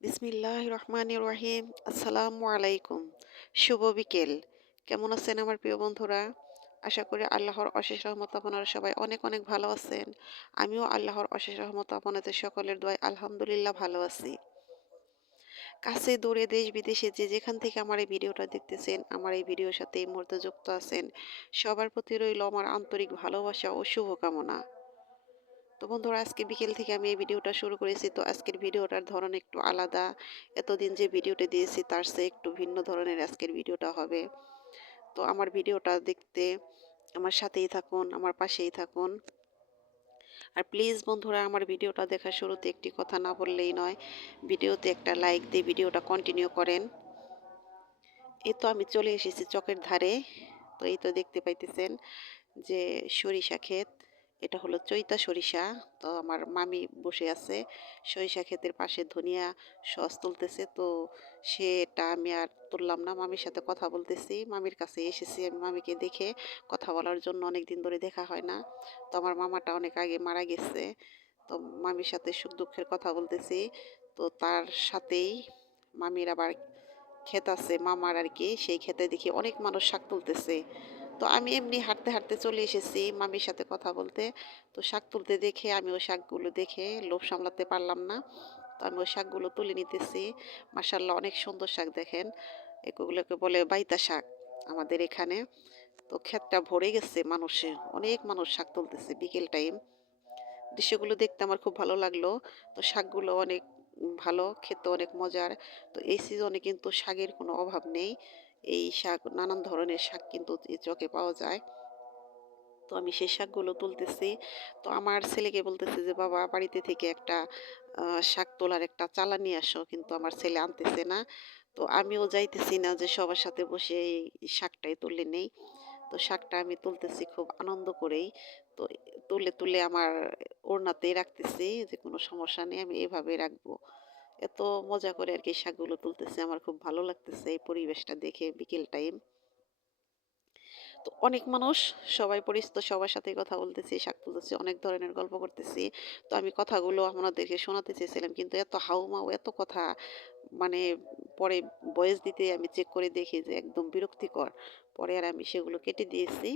বিসমিল্লাহ রহমানির রহিম। আসসালামু আলাইকুম। শুভ বিকেল। কেমন আছেন আমার প্রিয় বন্ধুরা? আশা করি আল্লাহর অশেষ রহমতে আপনারা সবাই অনেক অনেক ভালো আছেন। আমিও আল্লাহর অশেষ রহমতে আপনাদের সকলের দোয়ায় আলহামদুলিল্লাহ ভালো আছি। কাছে দূরে দেশ বিদেশে যে যেখান থেকে আমার এই ভিডিওটা দেখতেছেন, আমার এই ভিডিওর সাথে এই মুহূর্তে যুক্ত আছেন, সবার প্রতি রইল আমার আন্তরিক ভালোবাসা ও শুভকামনা। তো বন্ধুরা, আজকে বিকেল থেকে আমি এই ভিডিওটা শুরু করেছি। তো আজকের ভিডিওটার ধরন একটু আলাদা। এতদিন যে ভিডিওটা দিয়েছি তার চেয়ে একটু ভিন্ন ধরনের আজকের ভিডিওটা হবে। তো আমার ভিডিওটা দেখতে আমার সাথেই থাকুন, আমার পাশেই থাকুন। আর প্লিজ বন্ধুরা, আমার ভিডিওটা দেখার শুরুতে একটি কথা না বললেই নয়, ভিডিওতে একটা লাইক দিয়ে ভিডিওটা কন্টিনিউ করেন। এই তো আমি চলে এসেছি চকের ধারে। তো এই তো দেখতে পাইতেছেন যে সরিষা ক্ষেত, এটা হলো চৈতা সরিষা। তো আমার মামি বসে আছে সরিষা ক্ষেতের পাশে, ধনিয়া সস তুলতেছে। তো সেটা আমি আর তুললাম না, মামির সাথে কথা বলতেছি। মামির কাছে এসেছি আমি মামিকে দেখে কথা বলার জন্য, অনেক দিন ধরে দেখা হয় না। তো আমার মামাটা অনেক আগে মারা গেছে। তো মামির সাথে সুখ দুঃখের কথা বলতেছি। তো তার সাথেই মামির আবার ক্ষেত আছে মামার আর কি, সেই ক্ষেতে দেখি অনেক মানুষ শাক তুলতেছে। তো আমি এমনি হাঁটতে হাঁটতে চলে এসেছি মামির সাথে কথা বলতে। তো শাক তুলতে দেখে আমি ওই শাকগুলো দেখে লোভ সামলাতে পারলাম না। তো আমি ওই শাকগুলো তুলে নিতেছি। মাশাল্লাহ, অনেক সুন্দর শাক দেখেন। এগুলোকে বলে বাইতা শাক আমাদের এখানে। তো ক্ষেতটা ভরে গেছে মানুষে, অনেক মানুষ শাক তুলতেছে বিকেল টাইম। দৃশ্যগুলো দেখতে আমার খুব ভালো লাগলো। তো শাকগুলো অনেক ভালো, খেতে অনেক মজার। তো এই সিজনে কিন্তু শাকের কোনো অভাব নেই। এই শাক, নানান ধরনের শাক কিন্তু এই চকে পাওয়া যায়। তো আমি সেই শাকগুলো তুলতেছি। তো আমার ছেলেকে বলতেছি যে, "বাবা, বাড়িতে থেকে একটা শাক তোলার একটা চালা নিয়ে আসো।" কিন্তু আমার ছেলে আনতেছে না। তো আমিও যাইতেছি না যে সবার সাথে বসে এই শাকটাই তুলে নেই। তো শাকটা আমি তুলতেছি খুব আনন্দ করেই। তো তুলে, তুলে আমার ওড়নাতেই রাখতেছি যে কোনো সমস্যা নেই, আমি এভাবে রাখবো। এত মজা করে আরকি শাকগুলো তুলতেছি। আমার খুব ভালো লাগতেছে এই পরিবেশটা দেখে বিকেল টাইম। তো অনেক মানুষ, সবাই পরিচিত, সবার সাথেই কথা বলতেছি, শাক তুলতেছি, অনেক ধরনের গল্প করতেছি। তো আমি কথাগুলো আপনাদেরকে শোনাতে চেয়েছিলাম, কিন্তু এত হাউমাউ, এত কথা, মানে পরে ভয়েস দিতে আমি চেক করে দেখি যে একদম বিরক্তিকর। পরে আর আমি সেগুলো কেটে দিয়েছি।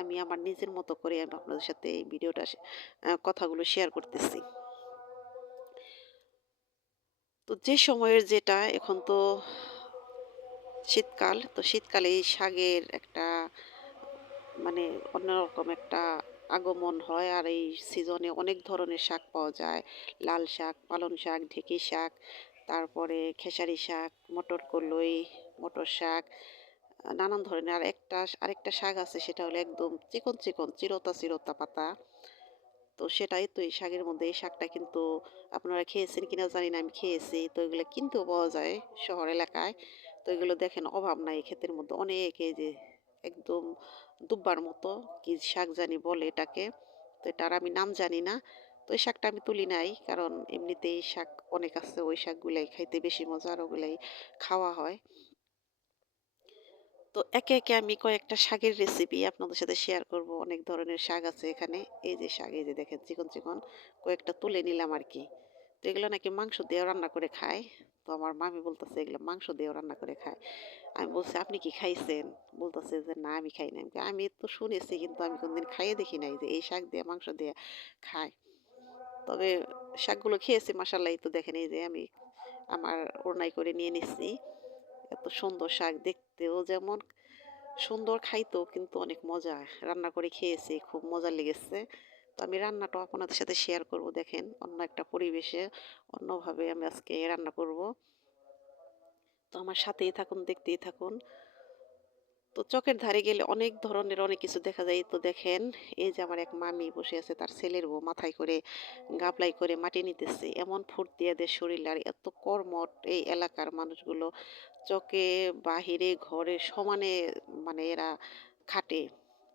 আমি আমার নিজের মতো করে আমি আপনাদের সাথে এই ভিডিওটা কথাগুলো শেয়ার করতেছি। তো যে সময়ের যেটা, এখন তো শীতকাল। তো শীতকালে এই শাকের একটা মানে অন্যরকম একটা আগমন হয়। আর এই সিজনে অনেক ধরনের শাক পাওয়া যায়। লাল শাক, পালং শাক, ঢেঁকি শাক, তারপরে খেসারি শাক, মটর কলই, মটর শাক, নানান ধরনের। আর আরেকটা শাক আছে, সেটা হলো একদম চিকন, চিকন, চিরতা, চিরতা পাতা। তো সেটাই তো এই শাকের মধ্যে। এই শাকটা কিন্তু আপনারা খেয়েছেন কিনা জানি না, আমি খেয়েছি। তো এগুলো কিনতেও পাওয়া যায় শহর এলাকায়। তো এগুলো দেখেন অভাব নাই ক্ষেতের মধ্যে অনেক, এই যে একদম দুব্বার মতো কি শাক জানি বলে এটাকে। তো এটার আমি নাম জানি না। তো এই শাকটা আমি তুলি নাই, কারণ এমনিতেই শাক অনেক আছে, ওই শাকগুলাই খাইতে বেশি মজা, আর ওগুলাই খাওয়া হয়। তো একে, একে আমি কয়েকটা শাকের রেসিপি আপনাদের সাথে শেয়ার করব। অনেক ধরনের শাক আছে এখানে। এই যে শাক, এই যে দেখেন চিকন, চিকন, কয়েকটা তুলে নিলাম আরকি। তো এগুলো নাকি মাংস দিয়েও রান্না করে খায়। তো আমার মামি বলতেছে এগুলো মাংস দিয়েও রান্না করে খায়। আমি বলছি, "আপনি কি খাইছেন?" বলতেছে যে, "না, আমি খাই নাই।" আমি তো শুনেছি, কিন্তু আমি কোনদিন খাইয়ে দেখি নাই যে এই শাক দিয়ে মাংস দিয়ে খায়। তবে শাকগুলো খেয়েছি মাশাআল্লাহ। এই তো দেখেন, এই যে আমি আমার ওড়নায় করে নিয়ে নিচ্ছি। এত সুন্দর শাক, দেখতেও যেমন সুন্দর, খাইতেও কিন্তু অনেক মজা। রান্না করে খেয়েছি, খুব মজা লেগেছে। তো আমি রান্নাটাও আপনাদের সাথে শেয়ার করব। দেখেন, অন্য একটা পরিবেশে, অন্যভাবে আমি আজকে রান্না করব। তো আমার সাথেই থাকুন, দেখতেই থাকুন। তো চকের ধারে গেলে অনেক ধরনের অনেক কিছু দেখা যায়। তো দেখেন, এই যে আমার এক মামি বসে আছে, তার ছেলের বউ মাথায় করে গাবলাই করে মাটি নিতেছে। এমন ফুর্তি এদের শরীর, আর এত কর্মঠ এই এলাকার মানুষগুলো। চকে, বাহিরে, ঘরে সমানে, মানে এরা খাটে।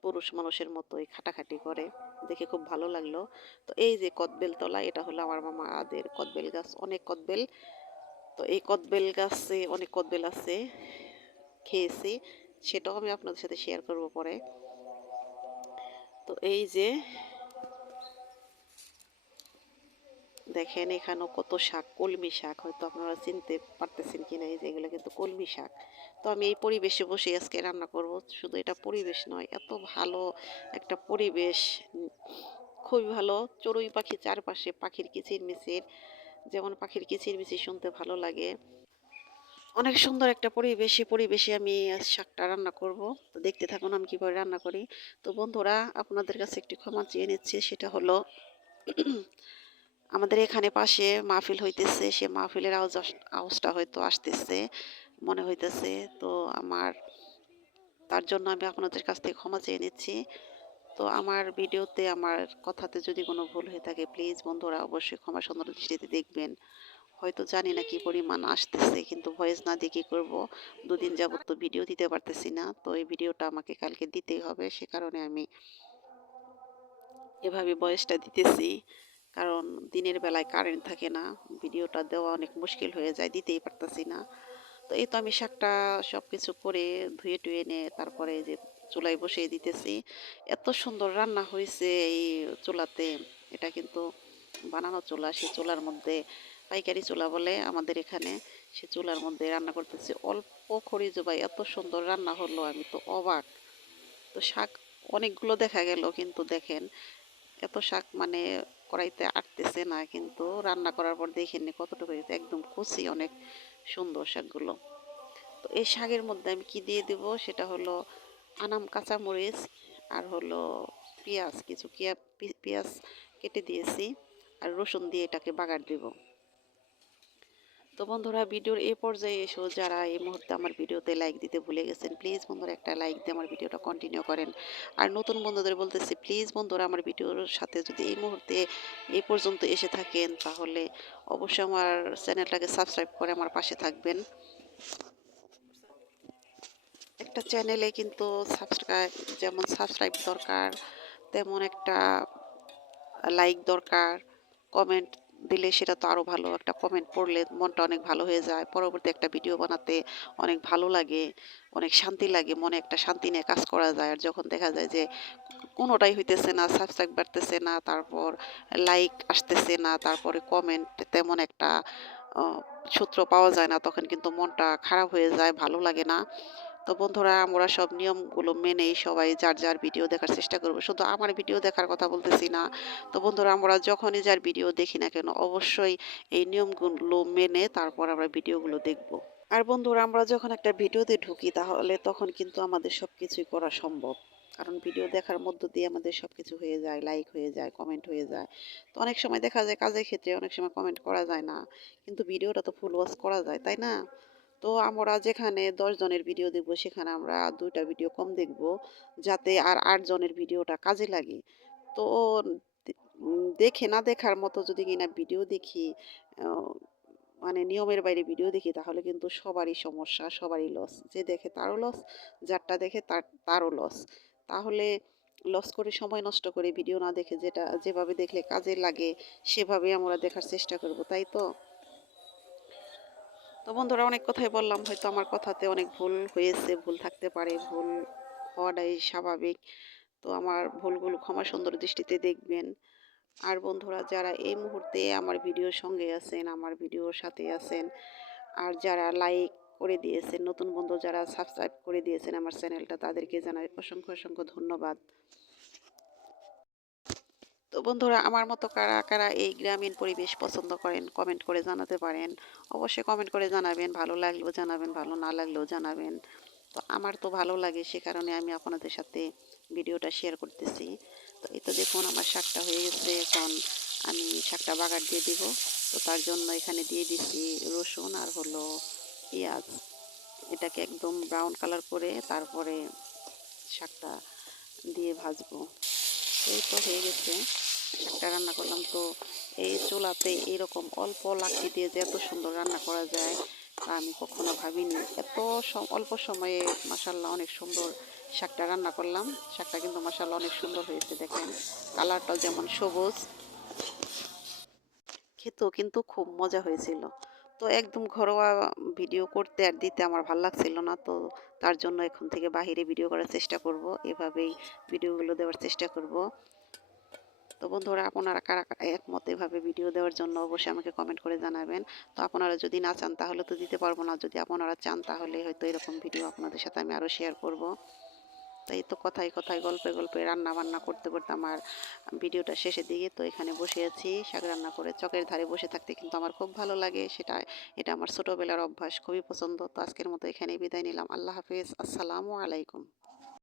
পুরুষ মানুষের মতোই খাটাখাটি করে। দেখে খুব ভালো লাগলো। তো এই যে কদবেল তলা, এটা হলো আমার মামাদের কদবেল গাছ, অনেক কদবেল। তো এই কদবেল গাছে অনেক কদবেল আছে, খেয়েছি। সেটাও আমি আপনাদের সাথে শেয়ার করব পরে। তো এই যে দেখেন এখানেও কত শাক, কলমি শাক, হয়তো আপনারা চিনতে পারতেছেন কিনা, এই যে এগুলো কিন্তু কলমি শাক। তো আমি এই পরিবেশে বসে আজকে রান্না করব। শুধু এটা পরিবেশ নয়, এত ভালো একটা পরিবেশ, খুবই ভালো। চড়ুই পাখি চারপাশে, পাখির কিচিরমিচির, যেমন পাখির কিচিরমিচির শুনতে ভালো লাগে। অনেক সুন্দর একটা পরিবেশ, এই পরিবেশে আমি আজ শাকটা রান্না করব। তো দেখতে থাকুন আমি কিভাবে রান্না করি। তো বন্ধুরা, আপনাদের কাছে একটি ক্ষমা চেয়ে নিচ্ছি, সেটা হলো আমাদের এখানে পাশে মাহফিল হইতেছে, সে মাহফিলের আওয়াজটা হয়তো আসতেছে, মনে হইতেছে। তো আমার তার জন্য আমি আপনাদের কাছ থেকে ক্ষমা চেয়ে নিচ্ছি। তো আমার ভিডিওতে, আমার কথাতে যদি কোনো ভুল হয়ে থাকে, প্লিজ বন্ধুরা অবশ্যই ক্ষমা সুন্দর দৃষ্টিতে দেখবেন। হয়তো জানি না কি পরিমাণ আসতেছে, কিন্তু ভয়েস না দিয়ে কি করবো। দুদিন যাবত তো ভিডিও দিতে পারতেছি না, তো এই ভিডিওটা আমাকে কালকে দিতেই হবে, সে কারণে আমি এভাবে ভয়েসটা দিতেছি। কারণ দিনের বেলায় কারেন্ট থাকে না, ভিডিওটা দেওয়া অনেক মুশকিল হয়ে যায়, দিতেই পারতেছি না। তো এই তো আমি শাকটা সব কিছু করে ধুয়ে টুয়ে এনে তারপরে এই যে চুলায় বসিয়ে দিতেছি। এত সুন্দর রান্না হয়েছে এই চুলাতে। এটা কিন্তু বানানো চুলা, সে চুলার মধ্যে, পাইকারি চুলা বলে আমাদের এখানে, সে চুলার মধ্যে রান্না করতেছি অল্প খড়ি জবাই, এত সুন্দর রান্না হলো, আমি তো অবাক। তো শাক অনেকগুলো দেখা গেল, কিন্তু দেখেন এত শাক মানে কড়াইতে আটতেছে না, কিন্তু রান্না করার পর দেখে নি কতটুকু হয়েছে, একদম কচি, অনেক সুন্দর শাকগুলো। তো এই শাকের মধ্যে আমি কি দিয়ে দেব, সেটা হলো আনাম কাঁচামরিচ, আর হলো পেঁয়াজ, কিছু পেঁয়াজ কেটে দিয়েছি, আর রসুন দিয়ে এটাকে বাগার দেব। তো বন্ধুরা, ভিডিওর এই পর্যায়ে এসেও যারা এই মুহূর্তে আমার ভিডিওতে লাইক দিতে ভুলে গেছেন, প্লিজ বন্ধুরা একটা লাইক দিয়ে আমার ভিডিওটা কন্টিনিউ করেন। আর নতুন বন্ধুদের বলতেছি, প্লিজ বন্ধুরা আমার ভিডিওর সাথে যদি এই মুহূর্তে এই পর্যন্ত এসে থাকেন, তাহলে অবশ্যই আমার চ্যানেলটাকে সাবস্ক্রাইব করে আমার পাশে থাকবেন। একটা চ্যানেলে কিন্তু সাবস্ক্রাইব, যেমন সাবস্ক্রাইব দরকার, তেমন একটা লাইক দরকার, কমেন্ট দিলে সেটা তো আরও ভালো। একটা কমেন্ট পড়লে মনটা অনেক ভালো হয়ে যায়, পরবর্তী একটা ভিডিও বানাতে অনেক ভালো লাগে, অনেক শান্তি লাগে, মনে একটা শান্তি নিয়ে কাজ করা যায়। আর যখন দেখা যায় যে কোনোটাই হইতেছে না, সাবস্ক্রাইব বাড়তেছে না, তারপর লাইক আসতেছে না, তারপরে কমেন্ট তেমন একটা সূত্র পাওয়া যায় না, তখন কিন্তু মনটা খারাপ হয়ে যায়, ভালো লাগে না। তো বন্ধুরা, আমরা সব নিয়মগুলো মেনেই সবাই যার যার ভিডিও দেখার চেষ্টা করব। শুধু আমার ভিডিও দেখার কথা বলতেছি না। তো বন্ধুরা, আমরা যখনই যার ভিডিও দেখি না কেন, অবশ্যই এই নিয়মগুলো মেনে তারপর আমরা ভিডিওগুলো দেখব। আর বন্ধুরা, আমরা যখন একটা ভিডিওতে ঢুকি, তাহলে তখন কিন্তু আমাদের সব কিছুই করা সম্ভব। কারণ ভিডিও দেখার মধ্য দিয়ে আমাদের সব কিছু হয়ে যায়, লাইক হয়ে যায়, কমেন্ট হয়ে যায়। তো অনেক সময় দেখা যায় কাজের ক্ষেত্রে অনেক সময় কমেন্ট করা যায় না, কিন্তু ভিডিওটা তো ফুল ওয়াচ করা যায়, তাই না? তো আমরা যেখানে 10 জনের ভিডিও দেখব, সেখানে আমরা 2টা ভিডিও কম দেখব, যাতে আর 8 জনের ভিডিওটা কাজে লাগে। তো দেখে না দেখার মতো যদি কিনা ভিডিও দেখি, আ মানে নিয়মের বাইরে ভিডিও দেখি, তাহলে কিন্তু সবারই সমস্যা, সবারই লস। যে দেখে তারও লস, যারটা দেখে তারও লস। তাহলে লস করে, সময় নষ্ট করে ভিডিও না দেখে, যেটা যেভাবে দেখলে কাজে লাগে সেভাবে আমরা দেখার চেষ্টা করব, তাই তো? তো বন্ধুরা, অনেক কথাই বললাম, হয়তো আমার কথাতে অনেক ভুল হয়েছে, ভুল থাকতে পারে, ভুল হওয়াটাই স্বাভাবিক। তো আমার ভুলগুলো ক্ষমা সুন্দর দৃষ্টিতে দেখবেন। আর বন্ধুরা, যারা এই মুহূর্তে আমার ভিডিওর সঙ্গে আছেন, আমার ভিডিওর সাথে আছেন, আর যারা লাইক করে দিয়েছেন, নতুন বন্ধু যারা সাবস্ক্রাইব করে দিয়েছেন আমার চ্যানেলটা, তাদেরকে জানাই অসংখ্য অসংখ্য ধন্যবাদ। তো বন্ধুরা, আমার মতো কারা কারা এই গ্রামীণ পরিবেশ পছন্দ করেন, কমেন্ট করে জানাতে পারেন। অবশ্যই কমেন্ট করে জানাবেন, ভালো লাগলেও জানাবেন, ভালো না লাগলেও জানাবেন। তো আমার তো ভালো লাগে, সে কারণে আমি আপনাদের সাথে ভিডিওটা শেয়ার করতেছি। তো এই তো দেখুন, আমার শাকটা হয়ে গেছে, এখন আমি শাকটা বাগার দিয়ে দিব। তো তার জন্য এখানে দিয়ে দিচ্ছি রসুন, আর হলো পেঁয়াজ। এটাকে একদম ব্রাউন কালার করে তারপরে শাকটা দিয়ে ভাজবো। এই তো হয়ে গেছে, শাকটা রান্না করলাম। তো এই চুলাতে এরকম অল্প লাকড়ি দিয়ে যে এত সুন্দর রান্না করা যায়, তা আমি কখনো ভাবিনি। এত অল্প সময়ে মাসাল্লাহ অনেক সুন্দর শাকটা রান্না করলাম। শাকটা কিন্তু মাসাল্লাহ অনেক সুন্দর হয়েছে, দেখেন কালারটাও যেমন সবুজ, খেতেও কিন্তু খুব মজা হয়েছিল। তো একদম ঘরোয়া ভিডিও করতে আর দিতে আমার ভাল লাগছিল না, তো তার জন্য এখন থেকে বাহিরে ভিডিও করার চেষ্টা করব, এভাবেই ভিডিওগুলো দেওয়ার চেষ্টা করব। তো বন্ধুরা আপনারা কারা কারা একমত এভাবে ভিডিও দেওয়ার জন্য অবশ্যই আমাকে কমেন্ট করে জানাবেন। তো আপনারা যদি না চান তাহলে তো দিতে পারবো না। যদি আপনারা চান তাহলে হয়তো এরকম ভিডিও আপনাদের সাথে আমি আরও শেয়ার করব। তো এই তো কথায় কথায় গল্পে গল্পে রান্না বান্না করতে করতে আমার ভিডিওটা শেষের দিকে। তো এখানে বসে আছি শাক রান্না করে, চকের ধারে বসে থাকতে কিন্তু আমার খুব ভালো লাগে। এটা আমার ছোটবেলার অভ্যাস, খুবই পছন্দ। তো আজকের মতো এখানেই বিদায় নিলাম। আল্লাহ হাফিজ, আসসালামু আলাইকুম।